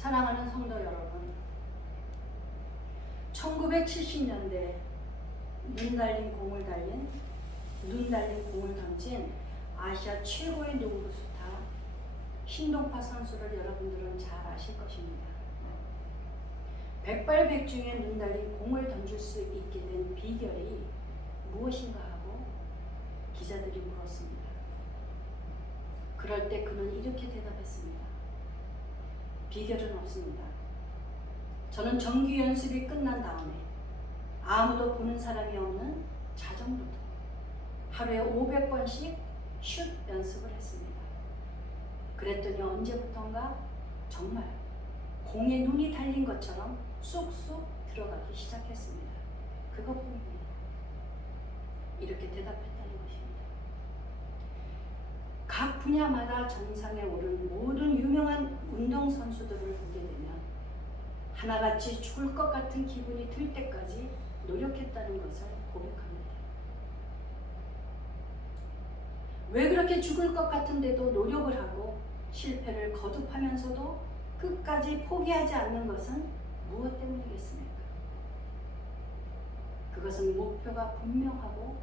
사랑하는 성도 여러분, 1970년대 눈 달린 공을 던진 아시아 최고의 농구 스타 신동파 선수를 여러분들은 잘 아실 것입니다. 백발백중에 눈 달린 공을 던질 수 있게 된 비결이 무엇인가 하고 기자들이 물었습니다. 그럴 때 그는 이렇게 대답했습니다. 비결은 없습니다. 저는 정규 연습이 끝난 다음에 아무도 보는 사람이 없는 자정부터 하루에 500번씩 슛 연습을 했습니다. 그랬더니 언제부턴가 정말 공에 눈이 달린 것처럼 쏙쏙 들어가기 시작했습니다. 그것뿐입니다. 이렇게 대답했다는 것입니다. 각 분야마다 정상에 오른 모든 유명한 운동선수들을 보게 되면 하나같이 죽을 것 같은 기분이 들 때까지 노력했다는 것을 고백합니다. 왜 그렇게 죽을 것 같은데도 노력을 하고 실패를 거듭하면서도 끝까지 포기하지 않는 것은 무엇 때문이겠습니까? 그것은 목표가 분명하고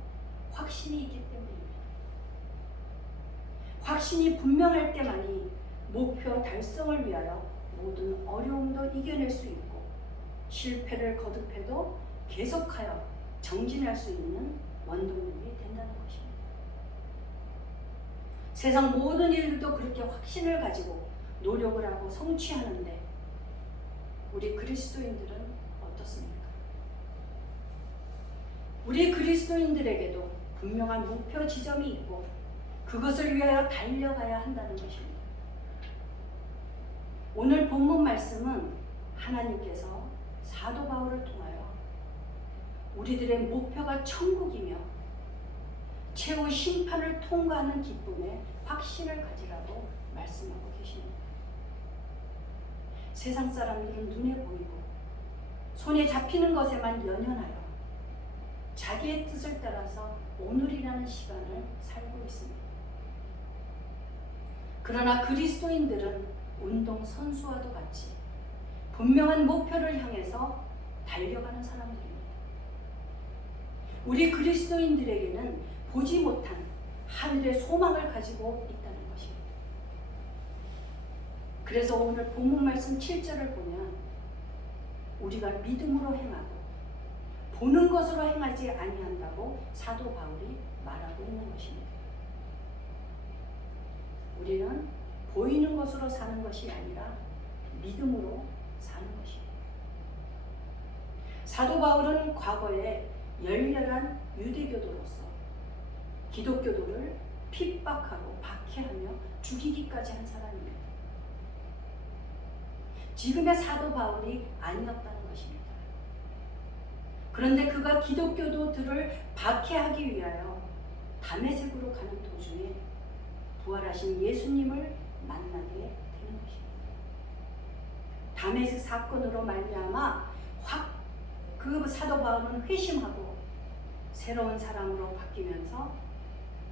확신이 있기 때문입니다. 확신이 분명할 때만이 목표 달성을 위하여 모든 어려움도 이겨낼 수 있고 실패를 거듭해도 계속하여 정진할 수 있는 원동력이 된다는 것입니다. 세상 모든 일들도 그렇게 확신을 가지고 노력을 하고 성취하는데 우리 그리스도인들은 어떻습니까? 우리 그리스도인들에게도 분명한 목표 지점이 있고 그것을 위하여 달려가야 한다는 것입니다. 오늘 본문 말씀은 하나님께서 사도 바울을 통하여 우리들의 목표가 천국이며 최후 심판을 통과하는 기쁨에 확신을 가지라고 말씀하고 계십니다. 세상 사람들은 눈에 보이고 손에 잡히는 것에만 연연하여 자기의 뜻을 따라서 오늘이라는 시간을 살고 있습니다. 그러나 그리스도인들은 운동선수와도 같이 분명한 목표를 향해서 달려가는 사람들입니다. 우리 그리스도인들에게는 보지 못한 하늘의 소망을 가지고 있다는 것입니다. 그래서 오늘 본문 말씀 7절을 보면 우리가 믿음으로 행하고 보는 것으로 행하지 아니한다고 사도 바울이 말하고 있는 것입니다. 우리는 보이는 것으로 사는 것이 아니라 믿음으로 사는 것입니다. 사도 바울은 과거에 열렬한 유대교도로서 기독교도를 핍박하고 박해하며 죽이기까지 한 사람입니다. 지금의 사도 바울이 아니었다는 것입니다. 그런데 그가 기독교도들을 박해하기 위하여 다메섹으로 가는 도중에 부활하신 예수님을 만나게 되는 것입니다. 다메섹 사건으로 말미암아 확 그 사도 바울은 회심하고 새로운 사람으로 바뀌면서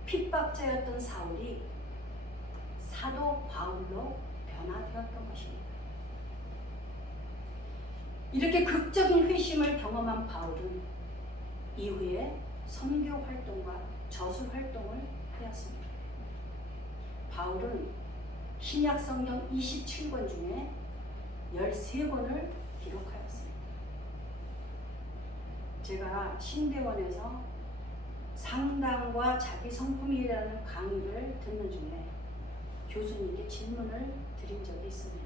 핍박자였던 사울이 사도 바울로 변화되었던 것입니다. 이렇게 극적인 회심을 경험한 바울은 이후에 선교 활동과 저술 활동을 하였습니다. 바울은 신약 성경 27권 중에 13권을 기록하였습니다. 제가 신대원에서 상담과 자기 성품이라는 강의를 듣는 중에 교수님께 질문을 드린 적이 있습니다.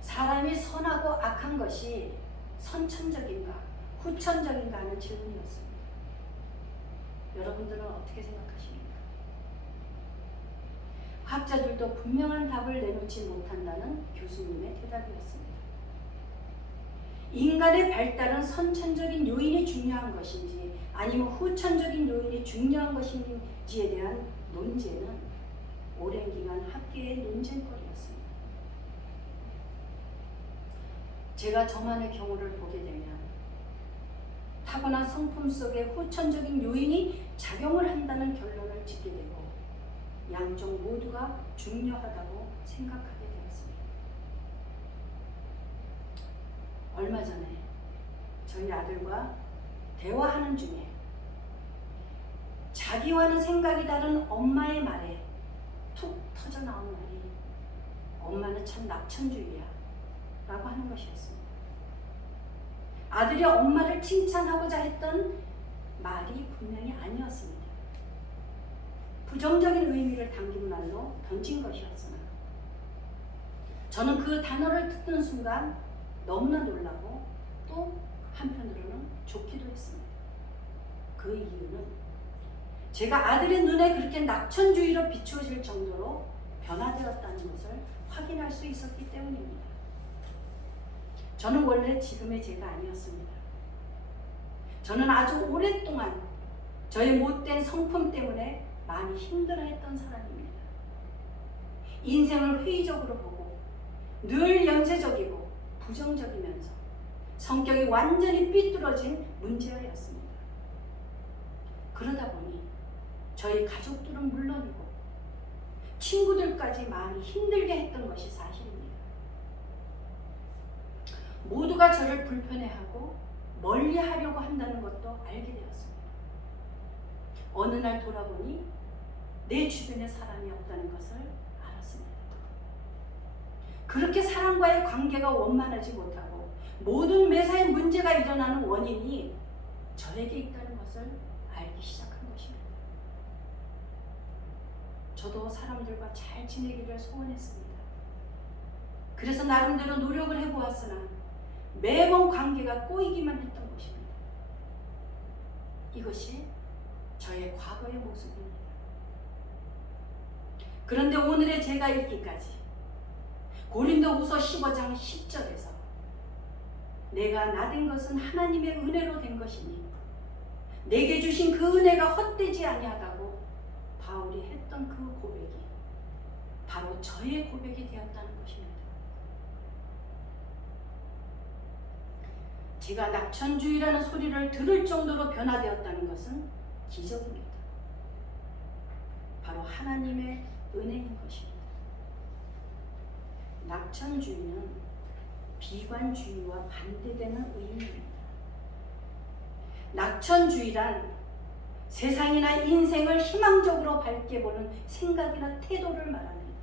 사람이 선하고 악한 것이 선천적인가 후천적인가 하는 질문이었습니다. 여러분들은 어떻게 생각하십니까? 학자들도 분명한 답을 내놓지 못한다는 교수님의 대답이었습니다. 인간의 발달은 선천적인 요인이 중요한 것인지 아니면 후천적인 요인이 중요한 것인지에 대한 논제는 오랜 기간 학계의 논쟁거리였습니다. 제가 저만의 경우를 보게 되면 타고난 성품 속에 후천적인 요인이 작용을 한다는 결론을 짓게 되고 양쪽 모두가 중요하다고 생각하게 되었습니다. 얼마 전에 저희 아들과 대화하는 중에 자기와는 생각이 다른 엄마의 말에 툭 터져 나온 말이 엄마는 참 낙천주의야 라고 하는 것이었습니다. 아들이 엄마를 칭찬하고자 했던 말이 분명히 아니었습니다. 부정적인 의미를 담긴 말로 던진 것이었으나 저는 그 단어를 듣는 순간 너무나 놀라고 또 한편으로는 좋기도 했습니다. 그 이유는 제가 아들의 눈에 그렇게 낙천주의로 비추어질 정도로 변화되었다는 것을 확인할 수 있었기 때문입니다. 저는 원래 지금의 제가 아니었습니다. 저는 아주 오랫동안 저의 못된 성품 때문에 많이 힘들어했던 사람입니다. 인생을 회의적으로 보고 늘 연쇄적이고 부정적이면서 성격이 완전히 삐뚤어진 문제아였습니다. 그러다 보니 저희 가족들은 물론이고 친구들까지 많이 힘들게 했던 것이 사실입니다. 모두가 저를 불편해하고 멀리하려고 한다는 것도 알게 되었습니다. 어느 날 돌아보니 내 주변에 사람이 없다는 것을 알았습니다. 그렇게 사람과의 관계가 원만하지 못하고 모든 매사에 문제가 일어나는 원인이 저에게 있다는 것을 알기 시작한 것입니다. 저도 사람들과 잘 지내기를 소원했습니다. 그래서 나름대로 노력을 해보았으나 매번 관계가 꼬이기만 했던 것입니다. 이것이 저의 과거의 모습입니다. 그런데 오늘의 제가 있기까지 고린도후서 15장 10절에서 내가 나된 것은 하나님의 은혜로 된 것이니 내게 주신 그 은혜가 헛되지 아니하다고 바울이 했던 그 고백이 바로 저의 고백이 되었다는 것입니다. 제가 낙천주의라는 소리를 들을 정도로 변화되었다는 것은 기적입니다. 바로 하나님의 은혜인 것입니다. 낙천주의는 비관주의와 반대되는 의미입니다. 낙천주의란 세상이나 인생을 희망적으로 밝게 보는 생각이나 태도를 말합니다.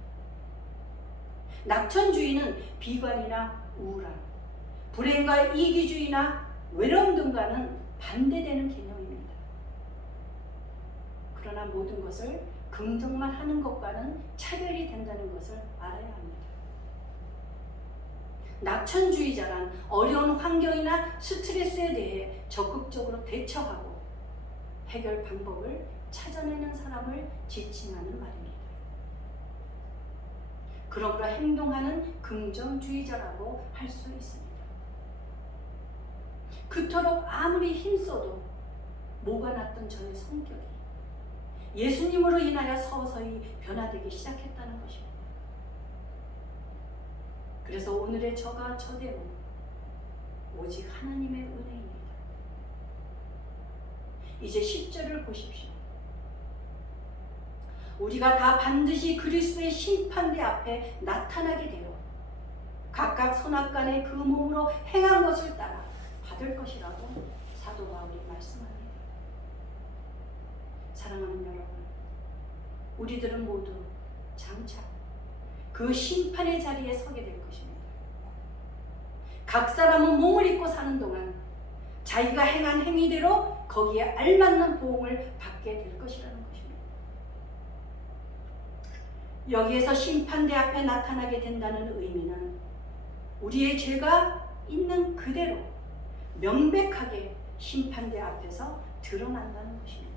낙천주의는 비관이나 우울함, 불행과 이기주의나 외로움 등과는 반대되는 개념입니다. 그러나 모든 것을 긍정만 하는 것과는 차별이 된다는 것을 알아야 합니다. 낙천주의자란 어려운 환경이나 스트레스에 대해 적극적으로 대처하고 해결 방법을 찾아내는 사람을 지칭하는 말입니다. 그러므로 행동하는 긍정주의자라고 할 수 있습니다. 그토록 아무리 힘써도 모가 났던 저의 성격이 예수님으로 인하여 서서히 변화되기 시작했다는 것입니다. 그래서 오늘의 저가 저대로 오직 하나님의 은혜입니다. 이제 10절을 보십시오. 우리가 다 반드시 그리스도의 심판대 앞에 나타나게 되어 각각 선악간에 그 몸으로 행한 것을 따라 받을 것이라고 사도 바울이 말씀합니다. 사랑하는 여러분, 우리들은 모두 장차 그 심판의 자리에 서게 될 것입니다. 각 사람은 몸을 입고 사는 동안 자기가 행한 행위대로 거기에 알맞는 보응을 받게 될 것이라는 것입니다. 여기에서 심판대 앞에 나타나게 된다는 의미는 우리의 죄가 있는 그대로 명백하게 심판대 앞에서 드러난다는 것입니다.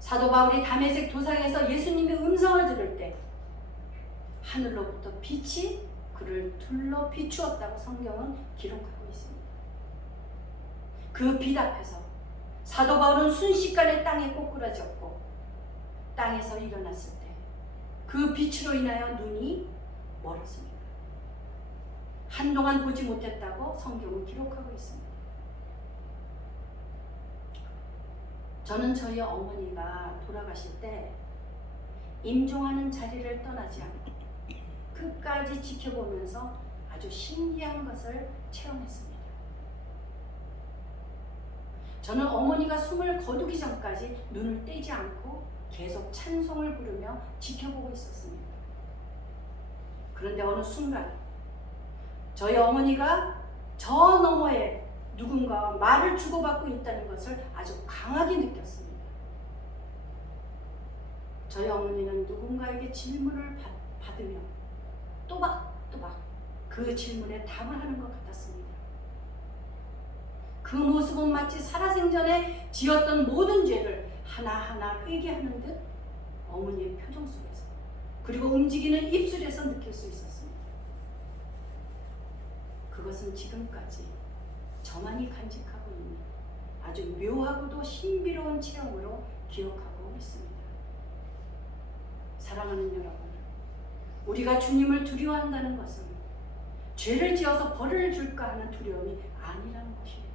사도 바울이 다메섹 도상에서 예수님의 음성을 들을 때 하늘로부터 빛이 그를 둘러 비추었다고 성경은 기록하고 있습니다. 그 빛 앞에서 사도 바울은 순식간에 땅에 꼬꾸라졌고 땅에서 일어났을 때 그 빛으로 인하여 눈이 멀었습니다. 한동안 보지 못했다고 성경은 기록하고 있습니다. 저는 저희 어머니가 돌아가실 때 임종하는 자리를 떠나지 않고 끝까지 지켜보면서 아주 신기한 것을 체험했습니다. 저는 어머니가 숨을 거두기 전까지 눈을 떼지 않고 계속 찬송을 부르며 지켜보고 있었습니다. 그런데 어느 순간 저희 어머니가 저 너머에 누군가와 말을 주고받고 있다는 것을 아주 강하게 느꼈습니다. 저희 어머니는 누군가에게 질문을 받으며 또박또박 그 질문에 답을 하는 것 같았습니다. 그 모습은 마치 살아생전에 지었던 모든 죄를 하나하나 회개하는 듯 어머니의 표정 속에서 그리고 움직이는 입술에서 느낄 수 있었습니다. 그것은 지금까지 저만이 간직하고 있는 아주 묘하고도 신비로운 체험으로 기억하고 있습니다. 사랑하는 여러분, 우리가 주님을 두려워한다는 것은 죄를 지어서 벌을 줄까 하는 두려움이 아니라는 것입니다.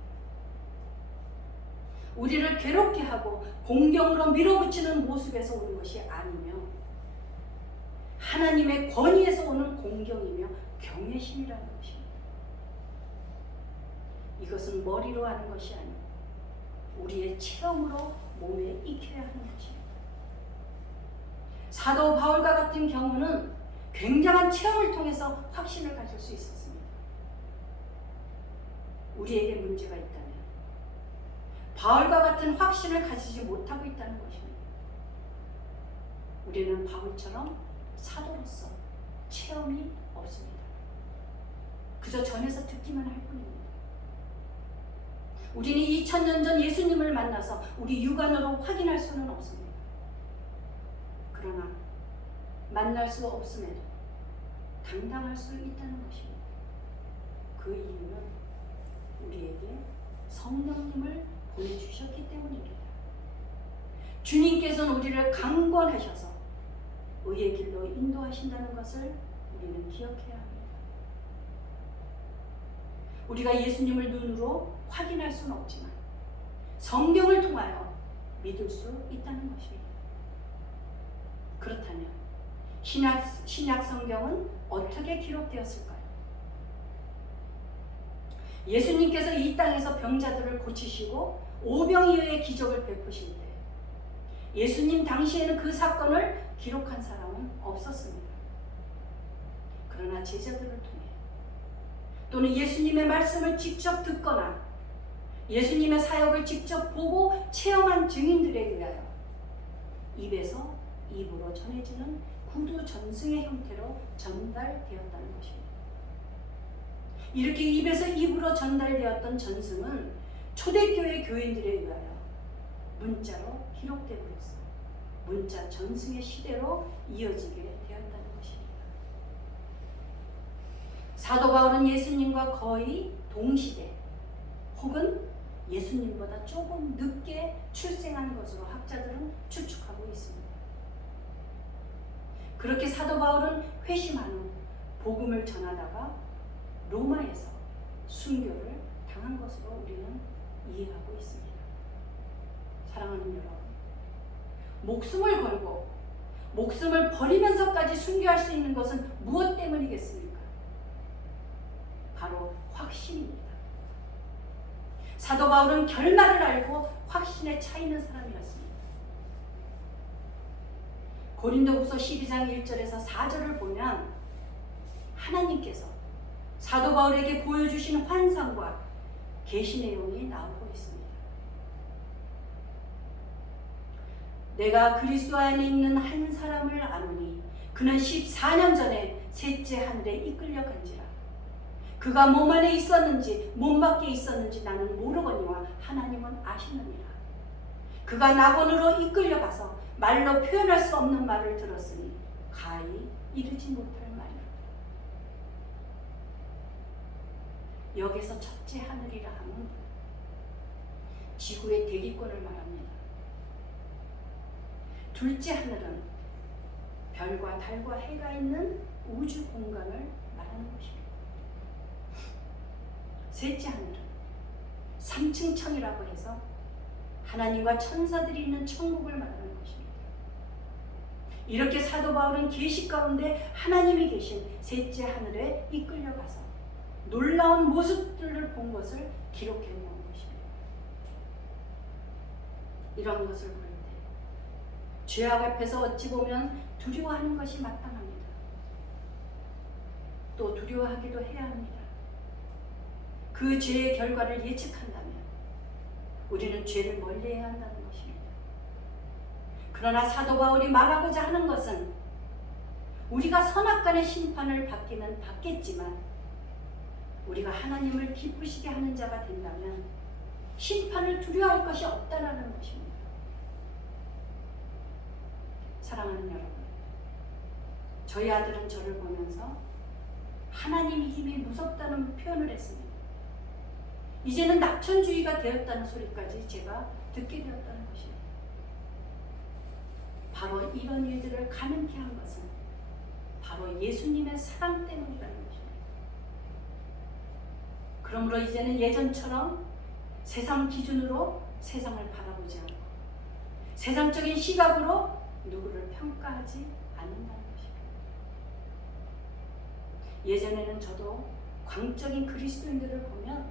우리를 괴롭게 하고 공경으로 밀어붙이는 모습에서 오는 것이 아니며 하나님의 권위에서 오는 공경이며 경외심이라는 것입니다. 이것은 머리로 하는 것이 아니고 우리의 체험으로 몸에 익혀야 하는 것입니다. 사도 바울과 같은 경우는 굉장한 체험을 통해서 확신을 가질 수 있었습니다. 우리에게 문제가 있다면 바울과 같은 확신을 가지지 못하고 있다는 것입니다. 우리는 바울처럼 사도로서 체험이 없습니다. 그저 전에서 듣기만 할 뿐입니다. 우리는 2000년 전 예수님을 만나서 우리 육안으로 확인할 수는 없습니다. 그러나 만날 수 없음에도 당당할 수 있다는 것입니다. 그 이유는 우리에게 성령님을 보내주셨기 때문입니다. 주님께서는 우리를 강권하셔서 의의 길로 인도하신다는 것을 우리는 기억해야 합니다. 우리가 예수님을 눈으로 확인할 수는 없지만 성경을 통하여 믿을 수 있다는 것입니다. 그렇다면 신약 성경은 어떻게 기록되었을까요? 예수님께서 이 땅에서 병자들을 고치시고 오병이어의 기적을 베푸실 때 예수님 당시에는 그 사건을 기록한 사람은 없었습니다. 그러나 제자들을 통해 또는 예수님의 말씀을 직접 듣거나 예수님의 사역을 직접 보고 체험한 증인들에 의하여 입에서 입으로 전해지는 구두 전승의 형태로 전달되었다는 것입니다. 이렇게 입에서 입으로 전달되었던 전승은 초대교회 교인들에 의하여 문자로 기록되고 있어 문자 전승의 시대로 이어지게 되었다는 것입니다. 사도 바울은 예수님과 거의 동시대 혹은 예수님보다 조금 늦게 출생한 것으로 학자들은 추측하고 있습니다. 그렇게 사도 바울은 회심한 후 복음을 전하다가 로마에서 순교를 당한 것으로 우리는 이해하고 있습니다. 사랑하는 여러분, 목숨을 걸고 목숨을 버리면서까지 순교할 수 있는 것은 무엇 때문이겠습니까? 바로 확신입니다. 사도 바울은 결말을 알고 확신에 차 있는 사람이었습니다. 고린도후서 12장 1절에서 4절을 보면 하나님께서 사도 바울에게 보여주신 환상과 계시 내용이 나오고 있습니다. 내가 그리스도 안에 있는 한 사람을 아노니 그는 14년 전에 셋째 하늘에 이끌려 간지라. 그가 몸 안에 있었는지 몸 밖에 있었는지 나는 모르거니와 하나님은 아시느니라. 그가 낙원으로 이끌려 가서 말로 표현할 수 없는 말을 들었으니 가히 이르지 못할 말이라. 여기서 첫째 하늘이라 하면 지구의 대기권을 말합니다. 둘째 하늘은 별과 달과 해가 있는 우주 공간을 말하는 것입니다. 셋째 하늘은 3층 천이라고 해서 하나님과 천사들이 있는 천국을 말하는 것입니다. 이렇게 사도 바울은 계시 가운데 하나님이 계신 셋째 하늘에 이끌려 가서 놀라운 모습들을 본 것을 기록해 놓은 것입니다. 이런 것을 볼 때 죄악 앞에서 어찌 보면 두려워하는 것이 마땅합니다. 또 두려워하기도 해야 합니다. 그 죄의 결과를 예측한다면 우리는 죄를 멀리해야 한다는 것입니다. 그러나 사도 바울이 말하고자 하는 것은 우리가 선악간의 심판을 받기는 받겠지만 우리가 하나님을 기쁘시게 하는 자가 된다면 심판을 두려워할 것이 없다라는 것입니다. 사랑하는 여러분, 저희 아들은 저를 보면서 하나님 이름이 무섭다는 표현을 했습니다. 이제는 낙천주의가 되었다는 소리까지 제가 듣게 되었다는 것입니다. 바로 이런 일들을 가능케 한 것은 바로 예수님의 사랑 때문이라는 것입니다. 그러므로 이제는 예전처럼 세상 기준으로 세상을 바라보지 않고 세상적인 시각으로 누구를 평가하지 않는다는 것입니다. 예전에는 저도 광적인 그리스도인들을 보면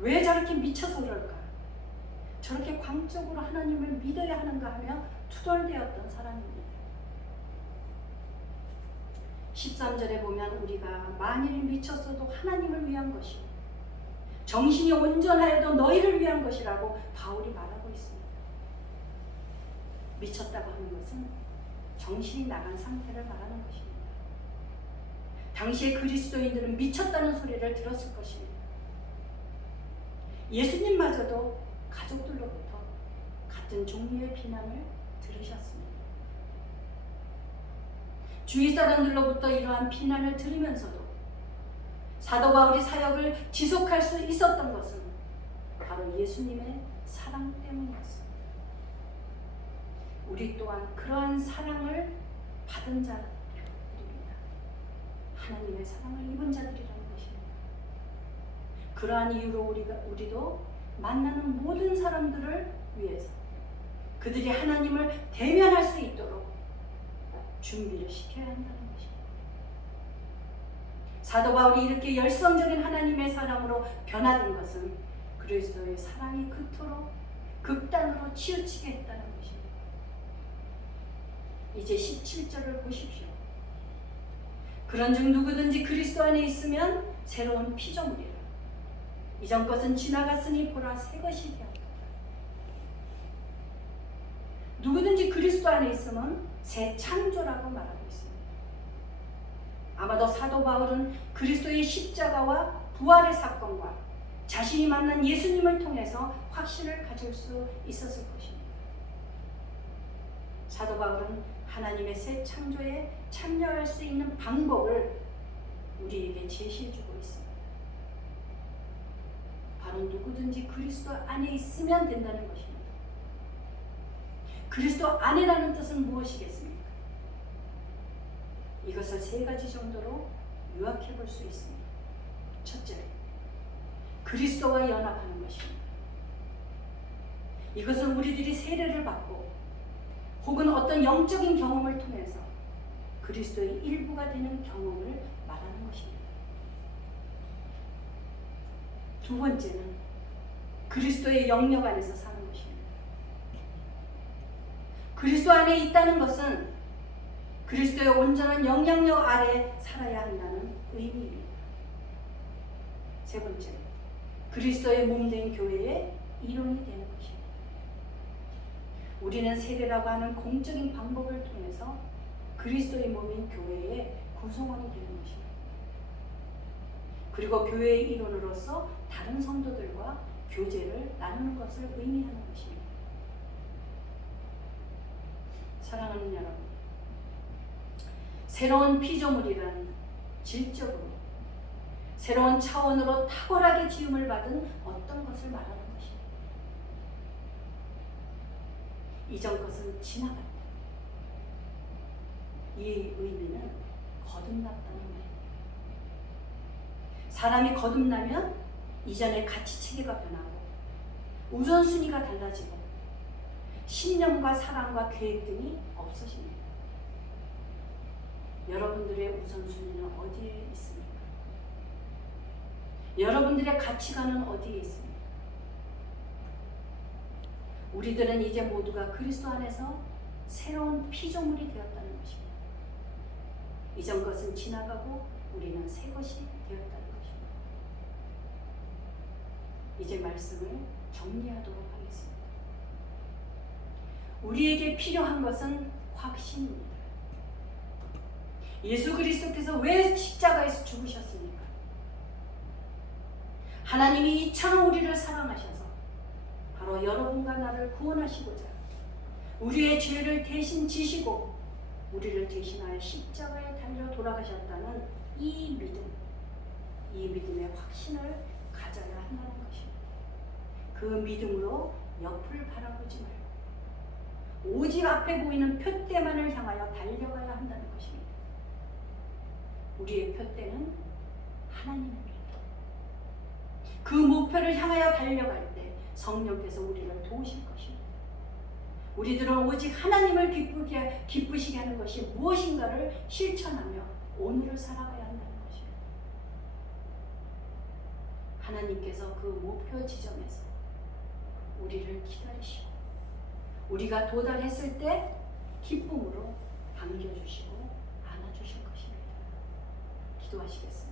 왜 저렇게 미쳐서 그럴까? 저렇게 광적으로 하나님을 믿어야 하는가 하며 투덜대었던 사람입니다. 13절에 보면 우리가 만일 미쳤어도 하나님을 위한 것이고 정신이 온전하여도 너희를 위한 것이라고 바울이 말하고 있습니다. 미쳤다고 하는 것은 정신이 나간 상태를 말하는 것입니다. 당시의 그리스도인들은 미쳤다는 소리를 들었을 것입니다. 예수님마저도 가족들로부터 같은 종류의 비난을 들으셨습니다. 주위 사람들로부터 이러한 비난을 들으면서도 사도 바울이 사역을 지속할 수 있었던 것은 바로 예수님의 사랑 때문이었습니다. 우리 또한 그러한 사랑을 받은 자들입니다. 하나님의 사랑을 입은 자들이라는 것입니다. 그러한 이유로 우리도 만나는 모든 사람들을 위해서 그들이 하나님을 대면할 수 있도록 준비를 시켜야 한다는 것입니다. 사도 바울이 이렇게 열성적인 하나님의 사랑으로 변화된 것은 그리스도의 사랑이 그토록 극단으로 치우치게 했다는 것입니다. 이제 17절을 보십시오. 그런즉 누구든지 그리스도 안에 있으면 새로운 피조물이라. 이전 것은 지나갔으니 보라 새 것이 되었다. 누구든지 그리스도 안에 있으면 새 창조라고 말하고 있습니다. 아마도 사도 바울은 그리스도의 십자가와 부활의 사건과 자신이 만난 예수님을 통해서 확신을 가질 수 있었을 것입니다. 사도 바울은 하나님의 새 창조에 참여할 수 있는 방법을 우리에게 제시해주고 있습니다. 바로 누구든지 그리스도 안에 있으면 된다는 것입니다. 그리스도 안에라는 뜻은 무엇이겠습니까? 이것을 세 가지 정도로 요약해 볼 수 있습니다. 첫째, 그리스도와 연합하는 것입니다. 이것은 우리들이 세례를 받고 혹은 어떤 영적인 경험을 통해서 그리스도의 일부가 되는 경험을 말하는 것입니다. 두 번째는 그리스도의 영역 안에서 사는 것입니다. 그리스도 안에 있다는 것은 그리스도의 온전한 영향력 아래 살아야 한다는 의미입니다. 세 번째, 그리스도의 몸된 교회의 일원이 되는 것입니다. 우리는 세례라고 하는 공적인 방법을 통해서 그리스도의 몸인 교회의 구성원이 되는 것입니다. 그리고 교회의 일원으로서 다른 성도들과 교제를 나누는 것을 의미하는 것입니다. 사랑하는 여러분, 새로운 피조물이란 질적으로 새로운 차원으로 탁월하게 지음을 받은 어떤 것을 말하는 것입니다. 이전 것은 지나갔다. 이 의미는 거듭났다는 말입니다. 사람이 거듭나면 이전의 가치체계가 변하고 우선순위가 달라지고 신념과 사랑과 계획 등이 없어집니다. 여러분들의 우선순위는 어디에 있습니까? 여러분들의 가치관은 어디에 있습니까? 우리들은 이제 모두가 그리스도 안에서 새로운 피조물이 되었다는 것입니다. 이전 것은 지나가고 우리는 새 것이 되었다는 것입니다. 이제 말씀을 정리하도록 하겠습니다. 우리에게 필요한 것은 확신입니다. 예수 그리스도께서 왜 십자가에서 죽으셨습니까? 하나님이 이처럼 우리를 사랑하셔서 바로 여러분과 나를 구원하시고자 우리의 죄를 대신 지시고 우리를 대신하여 십자가에 달려 돌아가셨다는 이 믿음의 확신을 가져야 한다는 것입니다. 그 믿음으로 옆을 바라보지 말고 오직 앞에 보이는 표대만을 향하여 달려가야 한다는 것입니다. 우리의 표대는 하나님입니다. 그 목표를 향하여 달려갈 때 성령께서 우리를 도우실 것입니다. 우리들은 오직 하나님을 기쁘시게 하는 것이 무엇인가를 실천하며 오늘을 살아가야 한다는 것입니다. 하나님께서 그 목표 지점에서 우리를 기다리시고 우리가 도달했을 때 기쁨으로 반겨주시고 안아주실 것입니다. 기도하시겠습니다.